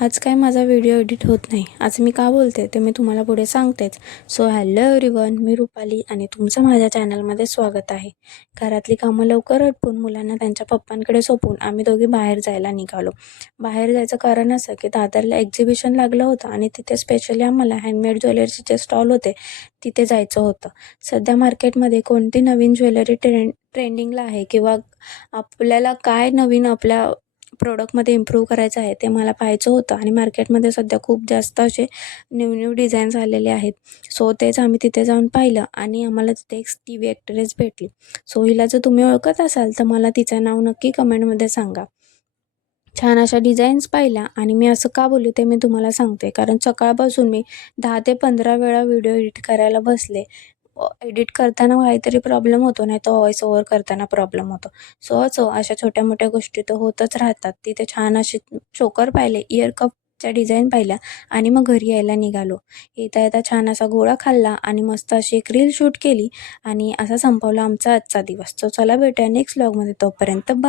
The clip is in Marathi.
आज काय माझा व्हिडिओ एडिट होत नाही. आज मी का बोलते ते मी तुम्हाला पुढे सांगतेच. सो हॅलो एव्हरीवन, मी रुपाली आणि तुमचं माझ्या चॅनलमध्ये स्वागत आहे. घरातली कामं लवकर आटपून मुलांना त्यांच्या पप्पांकडे सोपवून आम्ही दोघी बाहेर जायला निघालो. बाहेर जायचं कारण असं की दादरला एक्झिबिशन लागलं होतं आणि तिथे स्पेशली आम्हाला हँडमेड ज्वेलरीचे जे स्टॉल होते तिथे जायचं होतं. सध्या मार्केटमध्ये कोणती नवीन ज्वेलरी ट्रेंडिंगला आहे किंवा आपल्याला काय नवीन आपल्या प्रोडक्टमध्ये इम्प्रूव्ह करायचं आहे ते मला पाहायचं होतं आणि मार्केटमध्ये सध्या खूप जास्त असे न्यू डिझाईन्स आलेले आहेत. सो तेच आम्ही तिथे जाऊन पाहिलं आणि आम्हाला तिथे एक टी ॲक्ट्रेस भेटली. सो हिला जर तुम्ही ओळखत असाल तर मला तिचं नाव नक्की कमेंटमध्ये सांगा. छान अशा डिझाईन्स पाहिल्या आणि मी असं का बोलले ते मी तुम्हाला सांगते. कारण सकाळपासून मी 10 ते 15 वेळा व्हिडिओ एडिट करायला बसले. एडिट करताना काहीतरी प्रॉब्लेम होतो, नाही तर व्हॉईस ओव्हर करताना प्रॉब्लेम होतो. सो अशा छोट्या-मोठ्या गोष्टी तर होतच राहतात. तिथे छान असे चोकर पाहिले, इयर कपच्या डिझाईन पाहिल्या आणि मग घरी यायला निघालो. येता-येता छान असा गोळा खाल्ला आणि मस्त अशी एक रील शूट केली आणि असा संपवला आमचा आजचा दिवस. सो चला भेटूया नेक्स्ट व्लॉगमध्ये. तोपर्यंत बाय.